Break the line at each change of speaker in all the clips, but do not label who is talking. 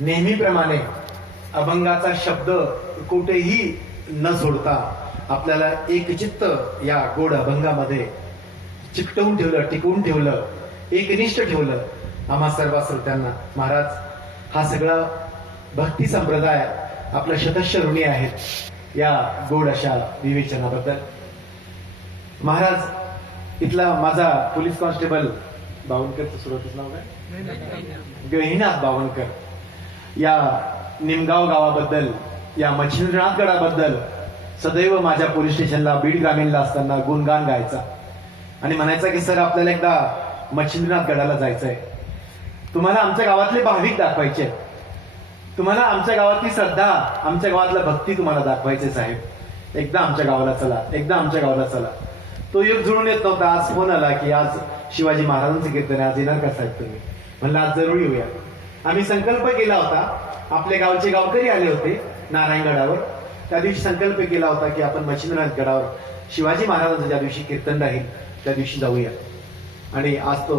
नेहमीप्रमाणे अभंगाचा शब्द कुठेही न सोडता आपल्याला एकचित्त या गोड अभंगामध्ये चिकटवून ठेवलं टिकवून ठेवलं एकनिष्ठ ठेवलं. आम्हा सर्व श्रोत्यांना महाराज हा सगळा भक्ती संप्रदाय आपल्या शतश्य ऋणी आहेत या गोड अशा विवेचनाबद्दल. महाराज इथला माझा पोलीस कॉन्स्टेबल बावनकरचं सुरुवातीच नाव काय? गहिनाथ बावनकर. या निमगाव गावाबद्दल या मच्छिंद्रनाथ गडाबद्दल सदैव माझ्या पोलीस स्टेशनला बीड ग्रामीणला असताना गुणगान गायचा. आणि म्हणायचा की सर आपल्याला एकदा मच्छिंद्रनाथ गडाला आहे तुम्हाला आमच्या गावातले भाविक दाखवायचे तुम्हाला आमच्या गावातली श्रद्धा आमच्या गावातला भक्ती तुम्हाला दाखवायचे साहेब एकदा आमच्या गावाला चला एकदा आमच्या गावाला चला. तो योग जुळून येत नव्हता. आज फोन आला की आज शिवाजी महाराजांचं कीर्तन आज येणार का साहेब तुम्ही? म्हणलं आज जरूर येऊया. आम्ही संकल्प केला होता. आपले गावचे गावकरी आले होते नारायणगडावर त्या दिवशी संकल्प केला होता की आपण मच्छिंद्रनाथ गडावर शिवाजी महाराजांचं ज्या दिवशी कीर्तन राहील त्या दिवशी जाऊया. आणि आज तो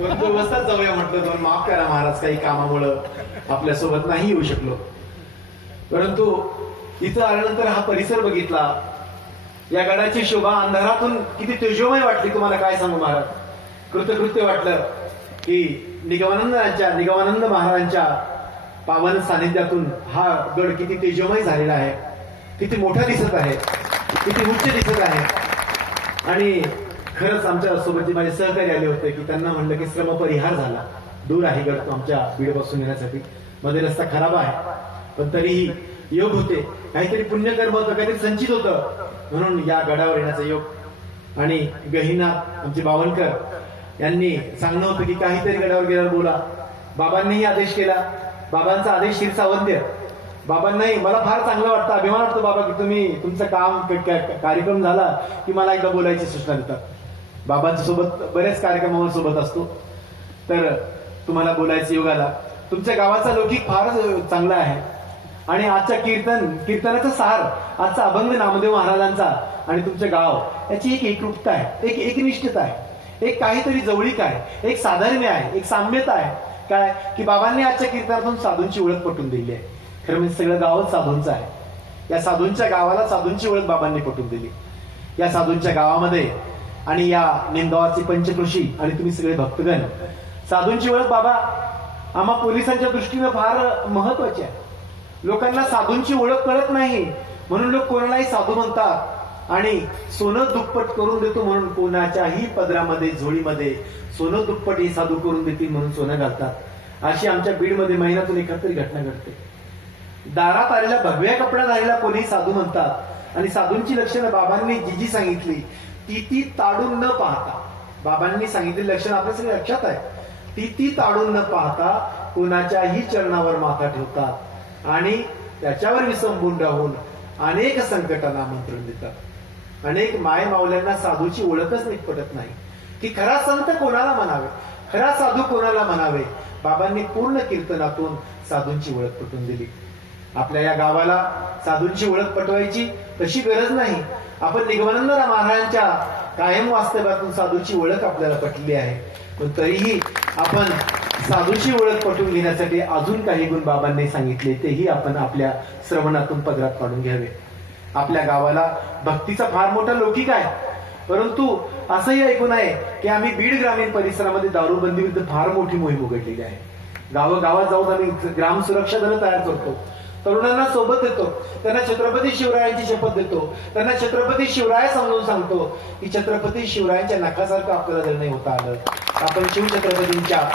बंदोबस्तात जाऊया म्हटलं तर माफ करा महाराज काही कामामुळं आपल्यासोबत नाही येऊ शकलो. परंतु इथं आल्यानंतर हा परिसर बघितला. या गडाची शोभा अंधारातून किती तेजोमय वाटली तुम्हाला काय सांगू महाराज? कृतकृत्य वाटलं. की निगमानंदांच्या निगमानंद महाराजांच्या पावन सानिध्यातून हा गड किती तेजमय झालेला आहे किती मोठा दिसत आहे किती उच्च दिसत आहे. आणि खरंच आमच्या सोबतचे माझे सहकारी आले होते की त्यांना म्हणलं की श्रम परिहार झाला. दूर आहे गड तो आमच्या बीडपासून येण्यासाठी. मध्ये रस्ता खराब आहे पण तरीही योग होते. काहीतरी पुण्यकर्म होतं काहीतरी संचित होतं. म्हणून या गडावर येण्याचा योग. आणि गहिना आमचे बावनकर यांनी सांगणं होतं की काहीतरी गडावर गेल्यावर बोला. बाबांनीही आदेश केला. बाबांचा आदेश शिरसावंत्य बाबांनाही मला फार चांगलं वाटतं अभिमान वाटतो बाबा की तुम्ही तुमचं काम कार्यक्रम झाला की मला एकदा बोलायची सूचना देतात. बाबांच्या सोबत बरेच कार्यक्रमावर सोबत असतो. तर तुम्हाला बोलायचं योग आला. तुमच्या गावाचा लौकिक फारच चांगला आहे. आणि आजच्या कीर्तन कीर्तनाचा सार आजचा अभंग नामदेव महाराजांचा आणि तुमचं गाव याची एक एकरूपता आहे एक एकनिष्ठता आहे. एक काहीतरी जवळीक आहे एक साधर्म्य आहे एक साम्यता आहे. काय? की बाबांनी आजच्या कीर्तनातून साधूंची ओळख पटून दिली आहे. खरं म्हणजे सगळं गावच साधूंचं आहे. या साधूंच्या गावाला साधूंची ओळख बाबांनी पटवून दिली. या साधूंच्या गावामध्ये आणि या निमगावाचे पंचकृषी आणि तुम्ही सगळे भक्तगण साधूंची ओळख बाबा आम्हा पोलिसांच्या दृष्टीनं फार महत्वाची आहे. लोकांना साधूंची ओळख कळत नाही. म्हणून लोक कोणालाही साधू म्हणतात. आणि सोनं दुप्पट करून देतो म्हणून कोणाच्याही पदरामध्ये झोळीमध्ये सोनं दुप्पट ही साधू करून देतील म्हणून सोनं घालतात. अशी आमच्या बीडमध्ये महिन्यातून एखादी घटना घडते. दारात आलेल्या भगव्या कपड्यात आलेला कोणी साधू म्हणतात आणि साधूंची लक्षणं बाबांनी जी जी सांगितली ती ती ताडून न पाहता. बाबांनी सांगितलेली लक्षणं आपल्या सगळ्या लक्षात आहे ती ती ताडून न पाहता कोणाच्याही चरणावर माथा ठेवतात आणि त्याच्यावर विसंबून राहून अनेक संकटांना आमंत्रण देतात. अनेक माय मावल्यांना साधूची ओळखच नीट पटत नाही. की खरा संत कोणाला म्हणावे? खरा साधू कोणाला म्हणावे? बाबांनी पूर्ण कीर्तनातून साधूंची ओळख पटवून दिली. आपल्या या गावाला साधूंची ओळख पटवायची तशी गरज नाही. आपण निगमानंद महाराजांच्या कायम वास्तव्यातून साधूची ओळख आपल्याला पटली आहे. पण तरीही आपण साधूची ओळख पटवून घेण्यासाठी अजून काही गुण बाबांनी सांगितले तेही आपण आपल्या श्रवणातून पदरात काढून घ्यावे. आपल्या गावाला. भक्तीचा फार मोठा लौकिक आहे. परंतु असंही ऐकून आहे की आम्ही बीड ग्रामीण परिसरामध्ये दारूबंदी विरुद्ध फार मोठी मोहीम उघडलेली आहे. गावागावात जाऊन आम्ही ग्राम सुरक्षा दल तयार करतो. तरुणांना सोबत देतो. त्यांना छत्रपती शिवरायांची शपथ देतो. त्यांना छत्रपती शिवराय समजून सांगतो की छत्रपती शिवरायांच्या नखासारखं आपल्याला जर नाही होता आलं आपण शिवछत्रपतींच्या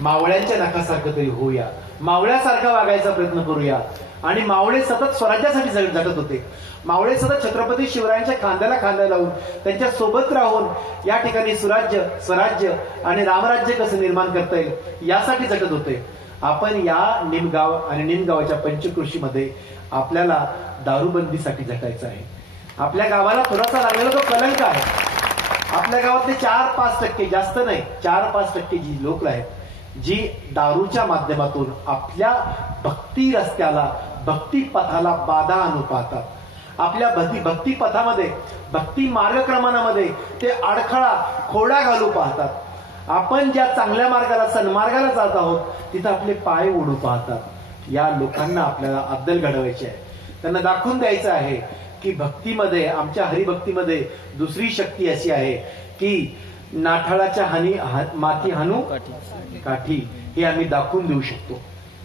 मावळ्यांच्या नखासारखं तरी होऊया. मावळ्यासारखा वागायचा प्रयत्न करूया. आणि मावळे सतत स्वराज्यासाठी झट- झटत होते. मावळे सतत छत्रपती शिवरायांच्या खांद्याला खांदा लावून त्यांच्यासोबत राहून या ठिकाणी सुराज्य स्वराज्य आणि रामराज्य कसं निर्माण करता येईल यासाठी झटत होते. आपण या निमगाव आणि निमगावाच्या पंचकृषीमध्ये आपल्याला दारूबंदीसाठी झटायचं आहे. आपल्या गावाला थोडासा लागलेला तो कलंक आहे. आपल्या गावातले चार पाच टक्के जास्त नाही चार पाच टक्के जी लोक आहेत जी दारूच्या माध्यमातून आपल्या भक्ती रस्त्याला भक्ती पथाला बाधा आणू पाहतात आपल्या भक्ती भक्ती पथामध्ये भक्ती मार्गक्रमणामध्ये ते अडखळा खोडा घालू पाहतात. आपण ज्या चांगल्या मार्गाला सन्मार्गाला जात आहोत तिथं आपले पाय ओढू पाहतात. या लोकांना आपल्याला अद्दल घडवायची आहे. त्यांना दाखवून द्यायचं आहे की भक्तीमध्ये आमच्या हरिभक्तीमध्ये दुसरी शक्ती अशी आहे की नाठाळाच्या हानी हा- माती हानू काठी. हे आम्ही दाखवून देऊ शकतो.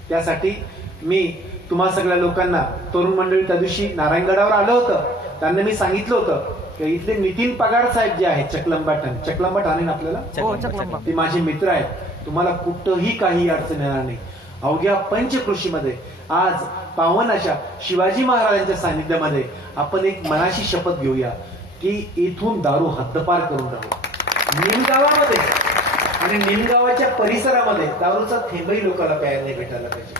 त्यासाठी मी तुम्हा सगळ्या लोकांना तरुण मंडळी त्या दिवशी नारायणगडावर आलं होतं. त्यांना मी सांगितलं होतं की इथले नितीन पगार साहेब जे आहेत चकलंबा ठाणे चकलंबा ठाणे आपल्याला?
हो
ते माझे मित्र आहेत. तुम्हाला कुठंही काही अडचण येणार नाही. अवघ्या पंचकृषीमध्ये आज पावन अशा शिवाजी महाराजांच्या सानिध्यामध्ये आपण एक मनाशी शपथ घेऊया की इथून दारू हद्दपार करून राहू. निमगावामध्ये. आणि निमगावाच्या परिसरामध्ये दारूचा थेंबही लोकांना प्यायला नाही भेटायला पाहिजे.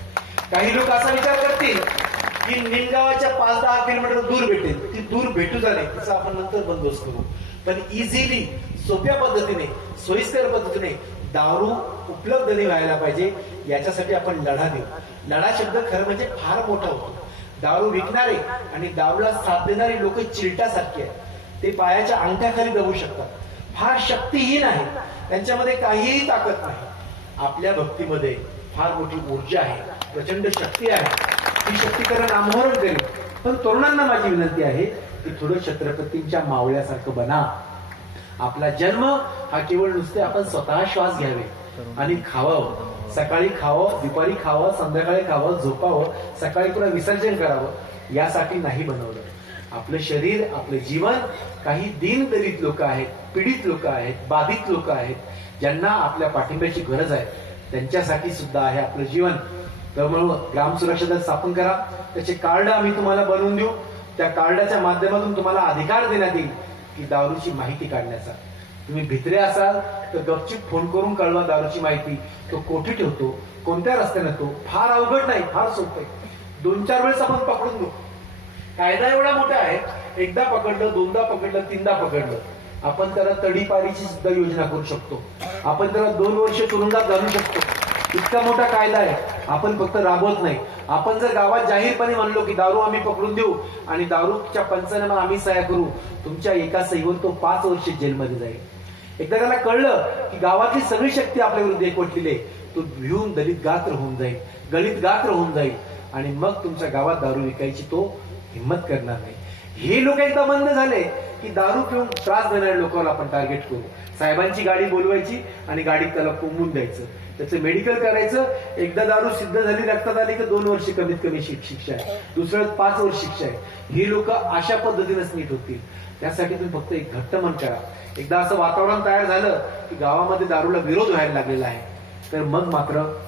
काही लोक असा विचार करतील की निमगावाच्या पाच दहा किलोमीटर दूर भेटेल. ती दूर भेटू जाणे तिचा आपण नंतर बंदोबस्त करू. पण इझिली सोप्या पद्धतीने सोयीस्कर पद्धतीने दारू उपलब्ध नाही व्हायला पाहिजे याच्यासाठी आपण लढा देऊ. लढा शब्द खरं म्हणजे फार मोठा होतो. दारू विकणारे आणि दारूला साथ देणारे लोक चिलटासारखे आहेत. ते पायाच्या अंगठ्याखाली दबू शकतात. फार शक्तीहीन आहेत त्यांच्यामध्ये काहीही ताकद नाही. आपल्या भक्तीमध्ये फार मोठी ऊर्जा आहे. प्रचंड शक्ती आहे. ती शक्ती कारण नामोहरण करेल पण तरुणांना माझी विनंती आहे की थोडं छत्रपतींच्या मावळ्यासारखं बना. आपला जन्म हा केवळ नुसते आपण स्वतः श्वास घ्यावे आणि खावावं सकाळी खावं दुपारी खावं संध्याकाळी खावं झोपावं सकाळी पुन्हा विसर्जन करावं यासाठी नाही बनवलं. आपलं शरीर आपलं जीवन काही दीनदलित लोक आहेत पीडित लोक आहेत बाधित लोक आहेत ज्यांना आपल्या पाठिंब्याची गरज आहे त्यांच्यासाठी सुद्धा आहे आपलं जीवन. त्यामुळं ग्राम सुरक्षा दल स्थापन करा. त्याचे कार्ड आम्ही तुम्हाला बनवून देऊ. त्या कार्डाच्या माध्यमातून तुम्हाला अधिकार देण्यात येईल की दारूची माहिती काढण्याचा. तुम्ही भित्रे असाल तर गपचूप फोन करून कळवा दारूची माहिती. तो कोठे ठेवतो कोणत्या रस्त्याने तो फार अवघड नाही फार सोपं आहे. दोन चार वेळेस आपण पकडून घेऊ कायदा एवढा मोठा आहे एकदा पकडलं दोनदा पकडलं तीनदा पकडलं. आपण त्याला तडीपारीची सुद्धा योजना करू शकतो. आपण त्याला दोन वर्ष तुरुंगात घालू शकतो. इतका मोठा कायदा आहे. आपण फक्त राबवत नाही. आपण जर गावात जाहीरपणे म्हणलो की दारू आम्ही पकडून देऊ आणि दारूच्या पंचनामा आम्ही सह्या करू तुमच्या एका सहीवर तो पाच वर्ष जेलमध्ये जाईल. एकदा त्याला कळलं की गावातली सगळी शक्ती आपल्या विरुद्ध एकवटलेली आहे. तो भिवून दलित गात्र होऊन जाईल. गलित गात्र होऊन जाईल. आणि मग तुमच्या गावात दारू विकायची तो हिंमत करणार नाही. हे लोक एकदा बंद झाले की दारू पिऊन त्रास देणाऱ्या लोकांना आपण टार्गेट करू. साहेबांची गाडी बोलवायची आणि गाडीत त्याला कोंबून द्यायचं. त्याचं मेडिकल करायचं. एकदा दारू सिद्ध झाली रक्तात आली की दोन वर्ष कमीत कमी शिक्षा आहे. दुसरं पाच वर्ष शिक्षा आहे. ही लोक अशा पद्धतीनेच नीट होतील. त्यासाठी तुम्ही फक्त एक घट्ट मन करा. एकदा असं वातावरण तयार झालं की गावामध्ये दारूला विरोध व्हायला लागलेला आहे. तर मग मात्र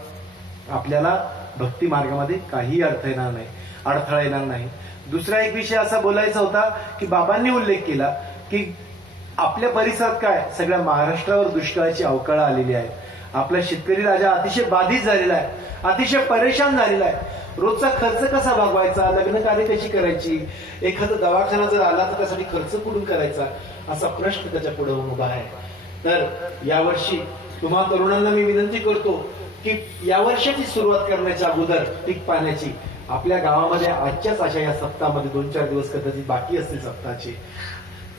आपल्याला भक्ती मार्गामध्ये काही अर्थ येणार नाही. अडथळा येणार नाही. दुसरा एक विषय असा बोलायचा होता की बाबांनी उल्लेख केला की आपल्या परिसरात काय? सगळ्या महाराष्ट्रावर दुष्काळाची अवकाळ आलेली आहे. आपला शेतकरी राजा अतिशय बाधित झालेला आहे. अतिशय परेशान झालेला आहे. रोजचा खर्च कसा भागवायचा? लग्न कार्य कशी करायची? एखादा दवाखाना जर आला तर त्यासाठी खर्च कुठून करायचा? असा प्रश्न त्याच्या पुढे उभा आहे. तर यावर्षी तुम्हा तरुणांना मी विनंती करतो की या वर्षाची सुरुवात करण्याच्या अगोदर पीक पाण्याची आपल्या गावामध्ये आजच्याच अशा या सप्ताहामध्ये दोन चार दिवस कदाचित बाकी असतील सप्ताहाचे.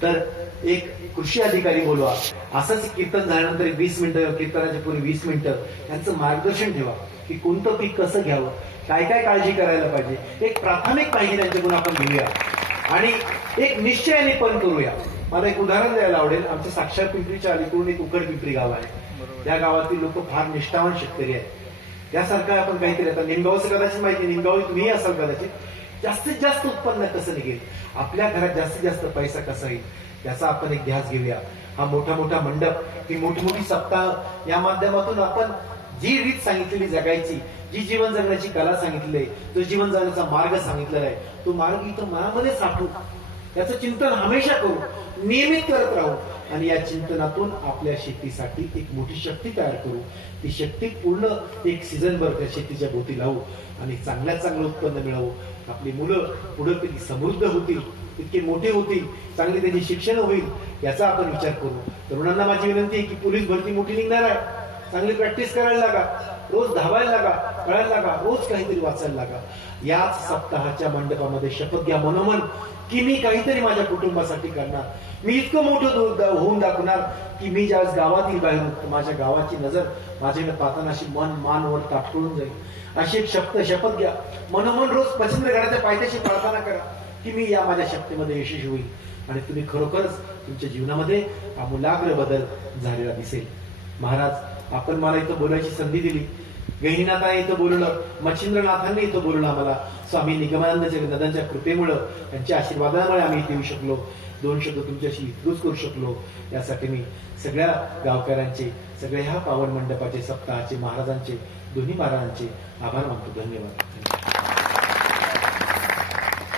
तर एक कृषी अधिकारी बोलवा. असंच कीर्तन झाल्यानंतर वीस मिनिटं कीर्तनाच्या पूर्वी वीस मिनिटं त्यांचं मार्गदर्शन ठेवा की कोणतं पीक कसं घ्यावं काय काय काळजी करायला पाहिजे. एक प्राथमिक माहिती त्यांच्याकडून आपण घेऊया. आणि एक निश्चयाने पण करूया. मला एक उदाहरण द्यायला आवडेल. आमच्या साक्षर पिंपरीच्या अलीकडून एक उकड पिंपरी गाव आहे. त्या गावातील लोक फार निष्ठावान शेतकरी आहेत. त्यासारखं आपण काहीतरी आता निमगावचं कदाचित माहिती निमगाव तुम्ही असाल कदाचित. जास्तीत जास्त उत्पन्न कसं निघेल? आपल्या घरात जास्तीत जास्त पैसा कसा येईल? याचा आपण एक ध्यास घेऊया. हा मोठा मोठा मंडप ही मोठी मोठी सप्ताह. या माध्यमातून आपण जी रीत सांगितलेली जगायची जी जीवन जगण्याची कला सांगितली आहे जो जीवन जगण्याचा मार्ग सांगितलेला आहे तो मार्ग इथं मनामध्ये साठू. याचं चिंतन हमेशा करू. नियमित करत राहू. आणि या चिंतनातून आपल्या शेतीसाठी एक मोठी शक्ती तयार करू. ती शक्ती पूर्ण एक सीझनभर त्या शेतीच्या भोवती लावू. आणि चांगल्यात चांगलं उत्पन्न मिळवू. आपली मुलं पुढे किती समृद्ध होतील इतके मोठे होतील चांगली त्यांची शिक्षण होईल याचा आपण विचार करू. तरुणांना माझी विनंती आहे की पोलीस भरती मोठी निघणार आहे. चांगली प्रॅक्टिस करायला लागा. रोज धावायला लागा कळायला लागा रोज काहीतरी वाचायला लागा. याच सप्ताहाच्या मंडपामध्ये शपथ घ्या मनोमन की मी काहीतरी माझ्या कुटुंबासाठी करणार. मी इतकं मोठं होऊन दाखवणार की मी ज्यावेळेस गावातील बाहेर माझ्या गावाची नजर माझ्याकडे पाहताना अशी मन मान वर ताटकळून जाईल. अशी एक शब्द शपथ घ्या. मनोमन रोज मच्छिंद्र घराच्या पायथ्याशी प्रार्थना करा की मी या माझ्या शक्तीमध्ये यशस्वी होईल. आणि तुम्ही खरोखरच तुमच्या जीवनामध्ये आमूलाग्र बदल झालेला दिसेल. महाराज आपण मला इथं बोलायची संधी दिली. गहिनीनाथाने इथं बोललं मच्छिंद्रनाथांनी इथं बोललं आम्हाला. स्वामी निगमानंद जगन्नाथांच्या कृपेमुळं त्यांच्या आशीर्वादामुळे आम्ही इथे येऊ शकलो. दोन शब्द तुमच्याशी विद्रुस करू शकलो. यासाठी मी सगळ्या गावकऱ्यांचे सगळ्या ह्या पावन मंडपाचे सप्ताहाचे महाराजांचे दोन्ही महाराजांचे आभार मानतो. धन्यवाद.